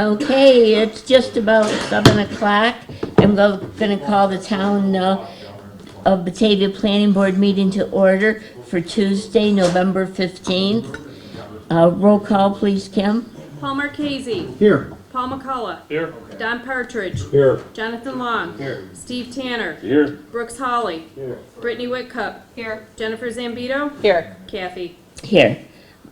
Okay, it's just about 7 o'clock. I'm going to call the town of Batavia Planning Board meeting to order for Tuesday, November 15th. Roll call, please, Kim. Paul Marchese. Here. Paul McCullough. Here. Don Partridge. Here. Jonathan Long. Here. Steve Tanner. Here. Brooks Hawley. Here. Brittany Whitcup. Here. Jennifer Zambito. Here. Kathy. Here.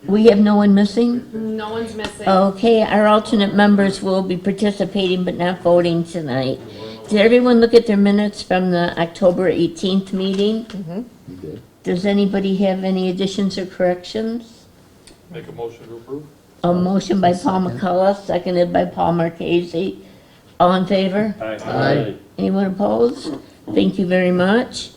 We have no one missing? No one's missing. Okay, our alternate members will be participating but not voting tonight. Did everyone look at their minutes from the October 18th meeting? Mm-hmm. Does anybody have any additions or corrections? Make a motion to approve? A motion by Paul McCullough, seconded by Paul Marchese. All in favor? Aye. Anyone opposed? Thank you very much.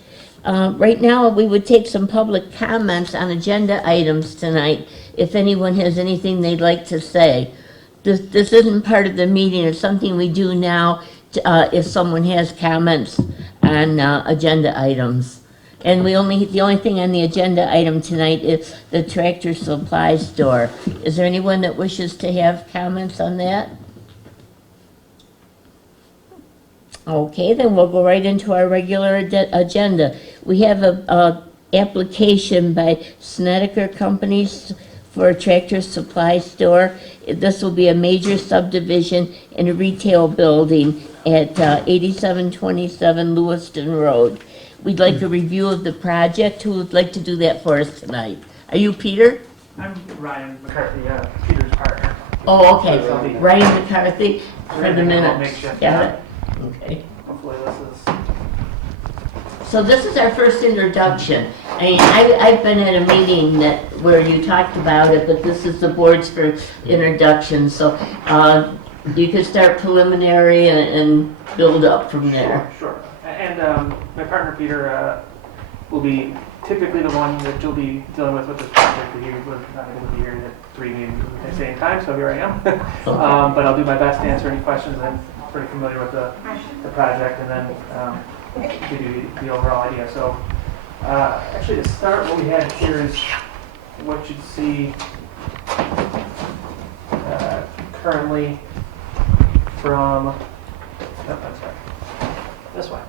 Right now, we would take some public comments on agenda items tonight, if anyone has anything they'd like to say. This isn't part of the meeting, it's something we do now if someone has comments on agenda items. And the only thing on the agenda item tonight is the Tractor Supply Store. Is there anyone that wishes to have comments on that? Okay, then we'll go right into our regular agenda. We have a application by Snedeker Companies for a Tractor Supply Store. This will be a major subdivision in a retail building at 8727 Lewiston Road. We'd like a review of the project. Who would like to do that for us tonight? Are you Peter? I'm Ryan McCarthy, Peter's partner. Oh, okay, Ryan McCarthy for the minutes. Makeshift, Got it? Okay. Hopefully this is. So this is our first introduction. I mean, I've been at a meeting where you talked about it, but this is the board's first introduction. So you could start preliminary and build up from there. Sure. And my partner Peter will be typically the one that you'll be dealing with this project. He was not able to be here at 3 meetings at the same time, so here I am. But I'll do my best to answer any questions. I'm pretty familiar with the project, and then give you the overall idea. So actually to start, what we have here is what you'd see currently from, I'm sorry, this way,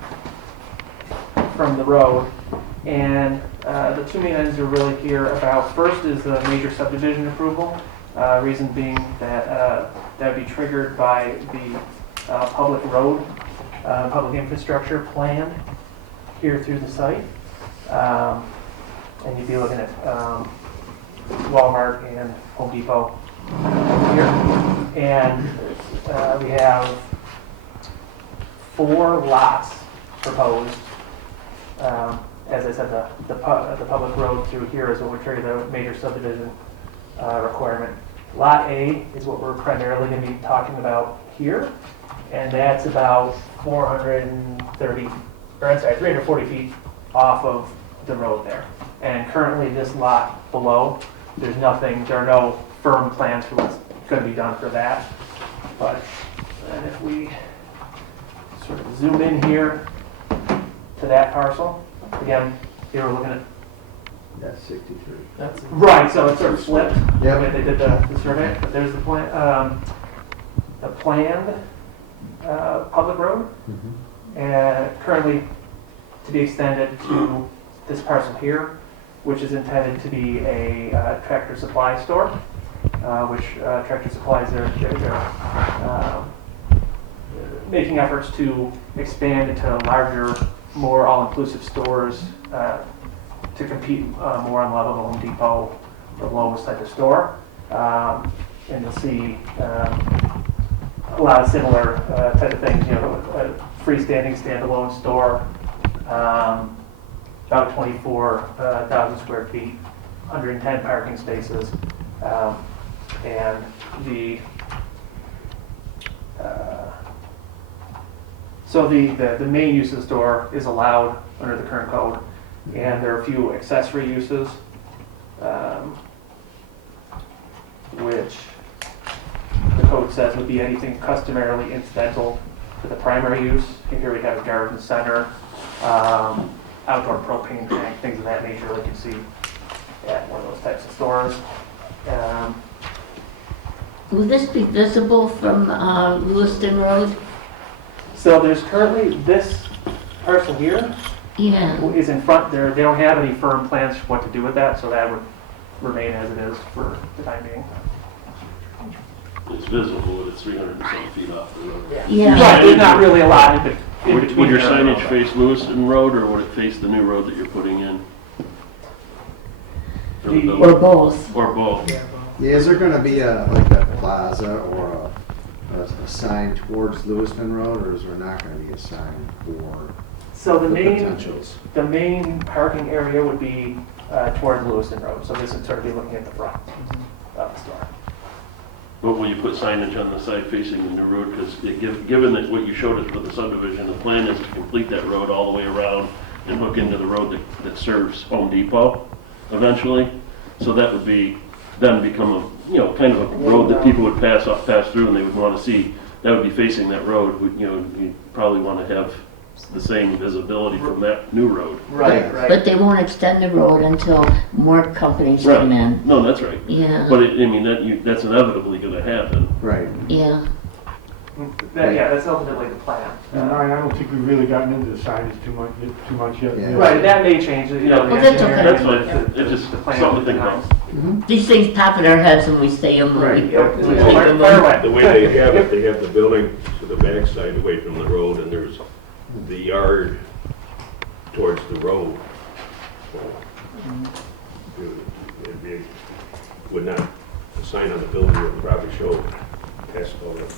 from the road. And the two main items are really here about, first is the major subdivision approval, reason being that that would be triggered by the public road, public infrastructure plan here through the site. And you'd be looking at Walmart and Home Depot here. And we have 4 lots proposed. As I said, the public road through here is what would trigger the major subdivision requirement. Lot A is what we're primarily going to be talking about here, and that's about 340 feet off of the road there. And currently this lot below, there are no firm plans for what's going to be done for that. But and if we sort of zoom in here to that parcel, again, here we're looking at. That's 63. That's right, so it's sort of flipped. Yeah. They did the survey, but there's the plan, the planned public road, and currently to be extended to this parcel here, which is intended to be a Tractor Supply store, which Tractor Supply is they're making efforts to expand into larger, more all-inclusive stores to compete more on level with Home Depot, the Lowe's type of store. And you'll see a lot of similar type of things, a freestanding, standalone store, about 24,000 square feet, 110 parking spaces, and so the main use of the store is allowed under the current code, and there are a few accessory uses, which the code says would be anything customarily incidental to the primary use. Here we have a garden center, outdoor propane tank, things of that nature, like you see at one of those types of stores. Will this be visible from Lewiston Road? So there's currently this parcel here Yeah. is in front there. They don't have any firm plans for what to do with that, so that would remain as it is for the time being. It's visible, but it's 300 and some feet off the road. Yeah. But there's not really a lot in between. Would your there and signage all face Lewiston Road, or would it face the new road that you're putting in? For the The- building? Or both? Or both? Yeah, is there gonna be like a plaza or a sign towards Lewiston Road, or is there not gonna be a sign for So the the main potentials? parking area would be toward Lewiston Road. So this would sort of be looking at the front of the store. But will you put signage on the side facing the new road? Because given that what you showed us for the subdivision, the plan is to complete that road all the way around and hook into the road that serves Home Depot eventually. So that would then become a, kind of a road that people would pass through, and they would want to see. That would be facing that road. You'd probably want to have the same visibility from that new road. Right, But they won't extend the road until more companies come in. No, that's right. Yeah, But that's inevitably going to happen. Right. yeah. That's ultimately the plan. I don't think we've really gotten into the signage too much yet. Yeah. Right, that may change. The Well, that's okay. That's fine. engineering, It's just the plan something to think behind. about. These things pop in our heads when we say them. Right. Yep. We Fire- think of fire them. away. The way they have it, they have the building to the backside away from the road, and there's the yard towards the road. So, would not, the sign on the building would probably show past all the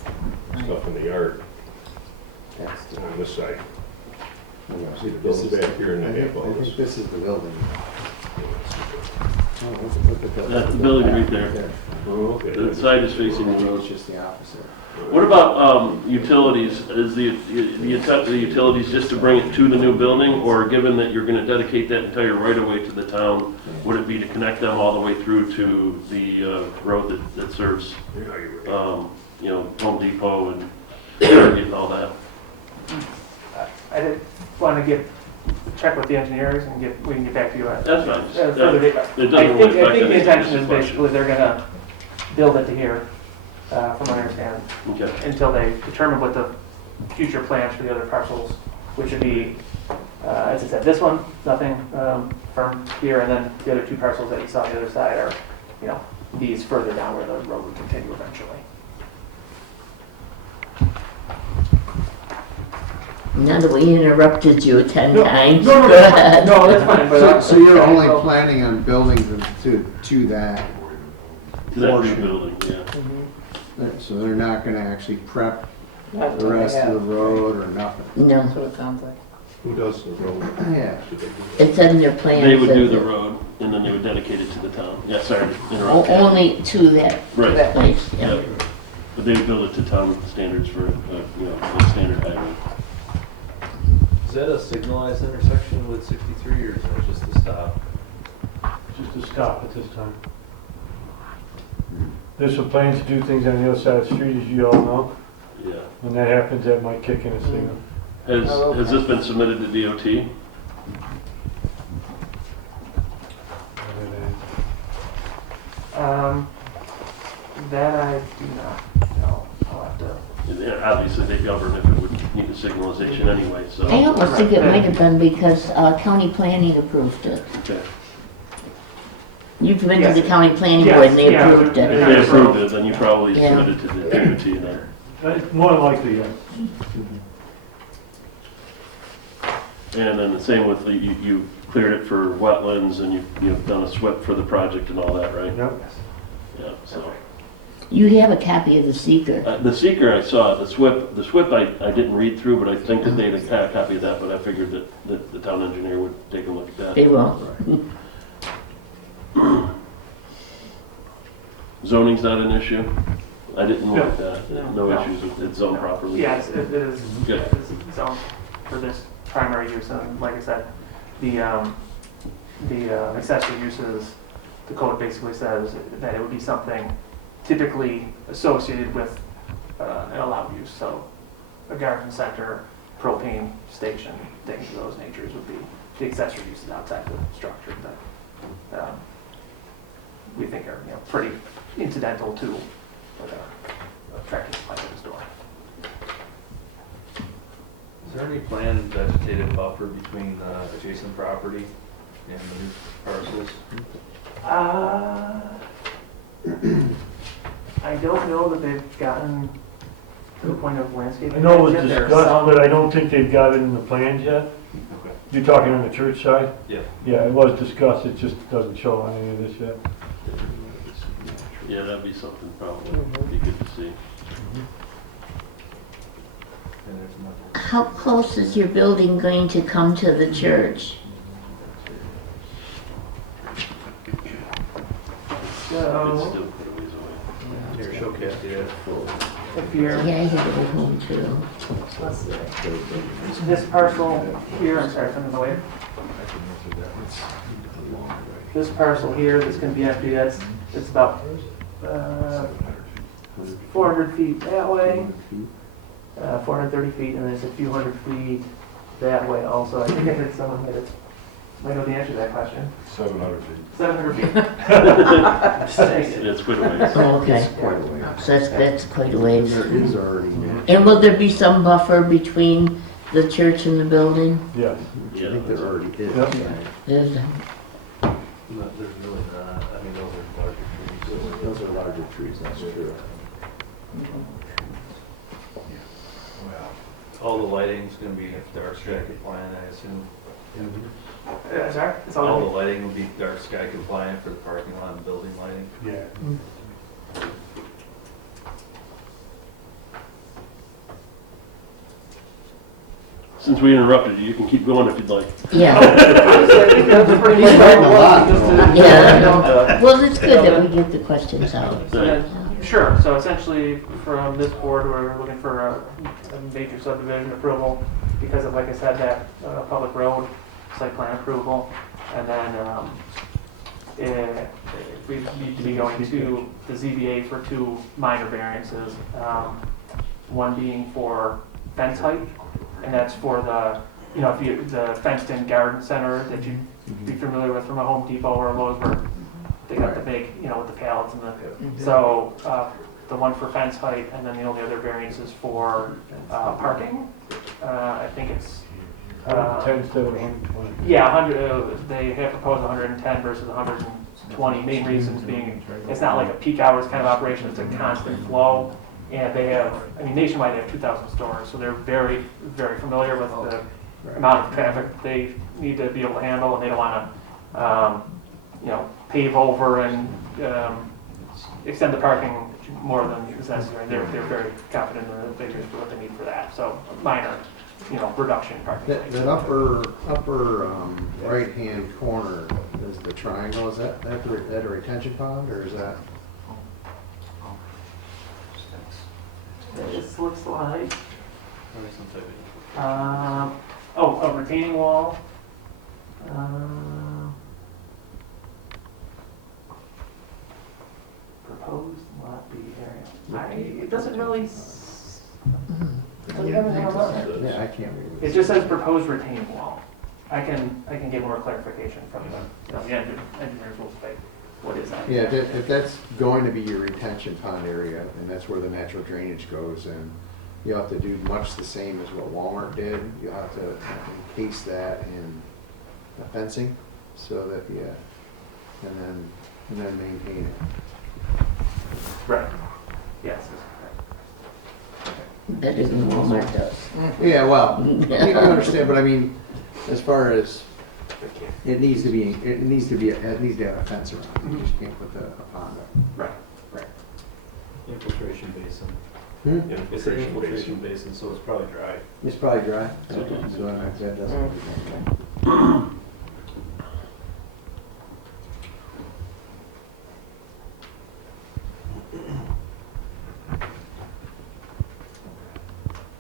stuff in the yard That's the, on this side. See the this is, building back here and I they have think, all I think this. this is the building. Oh, look at that. That's the building right there. Oh, okay. The side is facing the It's road. just the opposite. What about utilities? Is the utilities just to bring it to the new building, or given that you're going to dedicate that entire right-of-way to the town, would it be to connect them all the way through to the road that serves, Yeah, you're right. Home Depot and Target and all that? I did want to check with the engineers and we can get back to you on That's fine. further data. It doesn't I really think affect the anything, intention it's is just a question. basically they're gonna build it to here, from what I understand, Okay. until they determine what the future plans for the other parcels, which would be, as I said, this one, nothing from here, and then the other two parcels that you saw on the other side are, these further down where the road would continue eventually. Now that we interrupted you 10 No, times, no, go ahead. No, that's fine, but. So you're only well, planning on building to that, To that new Portion. building, yeah. so they're not gonna actually prep That's the what they rest of have. the road or nothing? No, That's what it sounds like. Who does the road? Yeah. Should they do that? it's in their plans. They would do that- the road, and then they would dedicate it to the town. Yeah, sorry, to O- interrupt. Only to that Right. place, yeah. Yeah. But they would build it to town standards for, a standard highway. Is that a signalized intersection with 63, or is that just a stop? Just a stop at this time. There's some plans to do things on the other side of the street, as you all know. Yeah. When that happens, that might kick in a signal. Has this been submitted to DOT? That I do not know. I'll have to. Yeah, obviously, they govern if it would need a signalization anyway, so. I almost think it might have been because county planning approved it. Okay. You've been to Yes. the county planning Yes, board and they yeah, approved If it. they approved it, then you probably Yeah. submitted to the DOT then. More than likely, yes. And then the same with, you cleared it for wetlands and you've done a SWIP for the project and all that, right? Yep. Yeah, so. You have a copy of the seeker. The seeker I saw, the SWIP I didn't read through, but I think that they had a copy of that, but I figured that the town engineer would take a look at that. They will. Zoning's not an issue? I didn't look at that. No No. issues with it zoned properly? Yes, it is. Good. It is zoned for this primary use, and like I said, the accessory uses, the code basically says that it would be something typically associated with an allowed use, so a garden center, propane station, things of those natures would be the accessory uses outside the structure that we think are, pretty incidental to with a tractor supply at his door. Is there any planned vegetative buffer between the adjacent property and the new parcels? I don't know that they've gotten to the point of landscaping. I know it yet. was There are discussed, some- but I don't think they've got it in the plans yet. Okay. You're talking on the church side? Yeah. Yeah, it was discussed, it just doesn't show on any of this yet. Yeah, that'd be something probably, be good to see. And there's another. How close is your building going to come to the church? It's So, still quite a ways away. Here, show Kathy that. if you're, Yeah, I have it at home too. this parcel here, I'm sorry, from the way. This parcel here that's gonna be empty, it's about 400 feet that way, 430 feet, and there's a few hundred feet that way also. I think I heard someone might know the answer to that question. 700 feet. 700 feet. Just saying. It's quite a ways. Oh, okay. It's quite a way. So that's quite a ways. There is already, And will there be some buffer between the church and the building? Yes. I think there already is. Yep. There's, No, there's really not. I mean, those are larger trees. Those are larger trees, that's true. All the lighting's gonna be dark sky compliant, I assume. Sorry? It's All the all lighting will be dark sky compliant for the parking lot and building lighting. Yeah. Since we interrupted you, you can keep going if you'd like. yeah, That's pretty much He's what it writing a was, lot. just to- yeah. Well, it's good that we get the questions out. So then, sure, so essentially from this board, we're looking for a major subdivision approval because of, like I said, that public road site plan approval. And then we need to be going to the ZBA for two minor variances. One being for fence height, and that's for the, the fenced-in garden center that you'd be familiar with from a Home Depot or a Lowe's where they got the big, with the pallets and the, so, the one for fence height, and then the only other variance is for, parking. I think it's, 10 instead of 120. yeah, 100, they have proposed 110 versus 120. Main reasons being, it's not like a peak hours kind of operation, it's a constant flow. And they have, nationwide they have 2,000 stores, so they're very, very familiar with the amount of traffic they need to be able to handle, and they don't want to, pave over and extend the parking more than is necessary. They're very confident in the figures for what they need for that. So minor, reduction in parking. That upper right-hand corner is the triangle, is that a retention pond, or is that? This looks like, Probably some type of. a retaining wall. Proposed lot B area. It doesn't really. Yeah, I can't read It just says proposed retaining wall. I can get more clarification from the engineers will say, what is that? Yeah, if that's going to be your retention pond area, and that's where the natural drainage goes, and you'll have to do much the same as what Walmart did. You'll have to encase that in fencing, so that, and then maintain it. Right. Yes. Better than Walmart does. Yeah, well, you understand, but as far as, it needs to have a fence around it. You just can't put a pond up. Right. Infiltration basin. Hmm? It's an infiltration basin, so it's probably dry. It's probably dry, so that doesn't.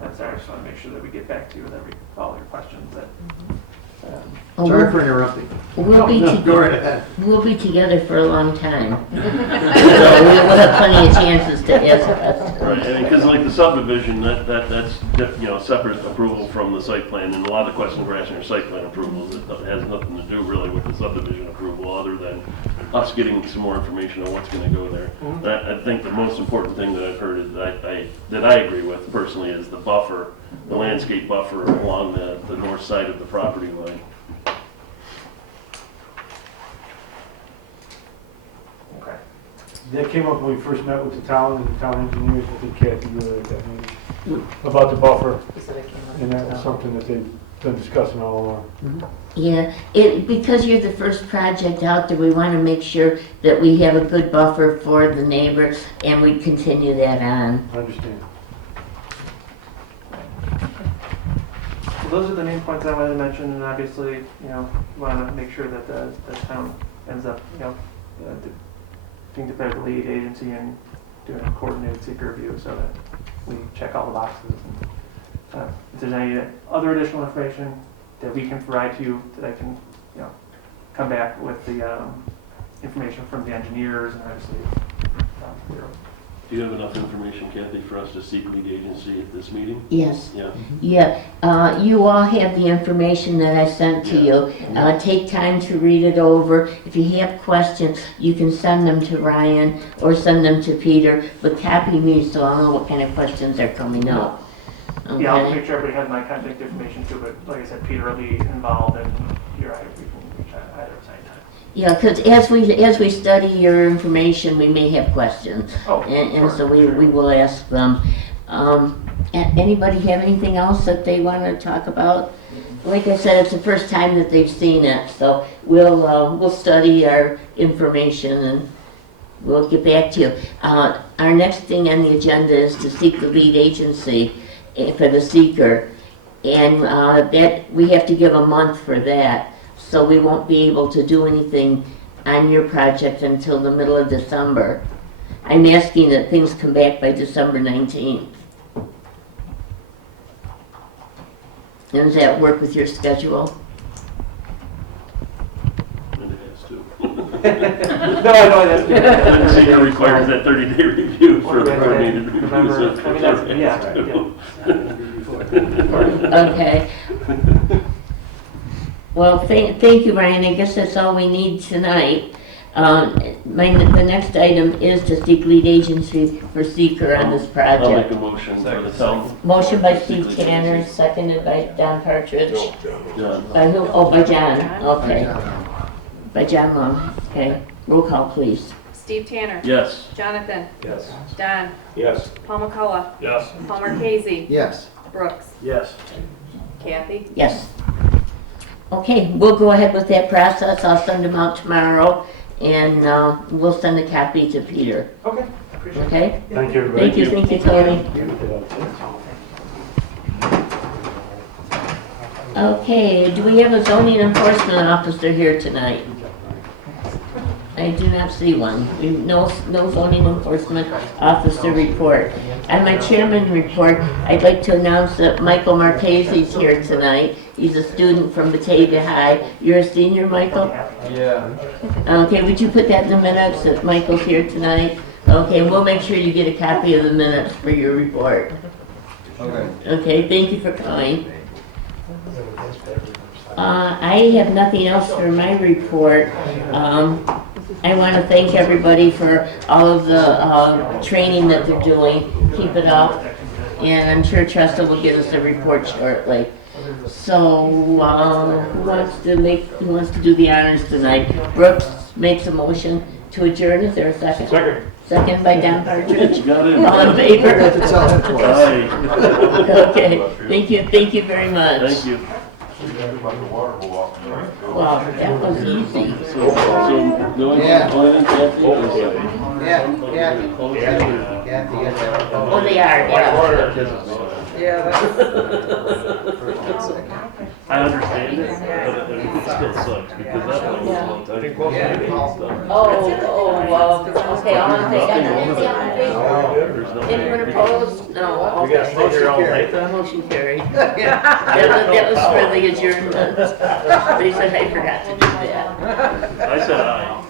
I'm sorry, I just want to make sure that we get back to you with all your questions that. Oh, Sorry for interrupting. We'll be, Go right ahead. we'll be together for a long time. So we'll have plenty of chances to ask questions. Right, because like the subdivision, that's separate approval from the site plan, and a lot of the questions we're asking are site plan approvals. It has nothing to do really with the subdivision approval, other than us getting some more information on what's gonna go there. I think the most important thing that I've heard is that I agree with personally is the buffer, the landscape buffer along the north side of the property line. Okay. That came up when we first met with the town and the town engineers, I think Kathy, you were at that meeting, about the buffer, and that was something that they've been discussing all along. Yeah, because you're the first project out there, we want to make sure that we have a good buffer for the neighbors, and we continue that on. I understand. Well, those are the main points I wanted to mention, and obviously, you know, want to make sure that the town ends up, you know, being declared the lead agency and doing a coordinated seeker review so that we check all the boxes. And, if there's any other additional information that we can provide to you, that I can, you know, come back with the information from the engineers and obviously, you know, Do you have enough information, Kathy, for us to seek lead agency at this meeting? Yes. Yeah. Yeah, you all have the information that I sent to you. Take time to read it over. If you have questions, you can send them to Ryan or send them to Peter, but copy me so I'll know what kind of questions are coming up. Yeah, I'll Okay? make sure everybody has my contact information too, but like I said, Peter will be involved and you're right, we can reach out either side time. Yeah, because as we study your information, we may have questions. Oh, And sure, so we sure. will ask them. Anybody have anything else that they want to talk about? Like I said, it's the first time that they've seen it, so we'll study our information and we'll get back to you. Our next thing on the agenda is to seek the lead agency for the seeker. And that we have to give a month for that, so we won't be able to do anything on your project until the middle of December. I'm asking that things come back by December 19th. And does that work with your schedule? And it has to. No, I know that's. And the seeker requires that 30-day review for the coordinated review. Remember, so I mean, that's, yeah. Okay. Well, thank you, Ryan. I guess that's all we need tonight. The next item is to seek lead agency for seeker on this I'll make project. a motion for the town. Motion by Steve Tanner, seconded by Don Partridge. John. By who? Oh, by John, okay. By John Long, okay. Roll call, please. Steve Tanner. Yes. Jonathan. Yes. Don. Yes. Paul McCullough. Yes. Paul Marquesi. Yes. Brooks. Yes. Kathy. Yes. Okay, we'll go ahead with that process. I'll send them out tomorrow, and we'll send a copy to Peter, Okay, appreciate it. okay? Thank you, everybody. Thank you, Tony. Okay, do we have a zoning enforcement officer here tonight? I do not see one. No zoning enforcement officer report. On my chairman report, I'd like to announce that Michael Marchese is here tonight. He's a student from Batavia High. You're a senior, Michael? Yeah. Okay, would you put that in the minutes that Michael's here tonight? Okay, we'll make sure you get a copy of the minutes for your report. Okay. Okay, thank you for coming. I have nothing else for my report. I want to thank everybody for all of the training that they're doing. Keep it up. And I'm sure Tresta will give us a report shortly. So, who wants to do the honors tonight? Brooks makes a motion to adjourn. Is there a second? Second. Second by Don Partridge. Got it. All in favor? Tell him twice. Aye. Okay, thank you very much. Thank you. Wow, that was easy. So, no one Yeah. planning, Kathy? Yeah, Kathy, yes. Oh, they are, yeah. I understand it, but it still sucks because that one was a long time. Okay, all in favor? There's Anyone opposed? No, We gotta stay here all night then? Motion carried. That was for the adjournment. They said I forgot to do that. I said aye.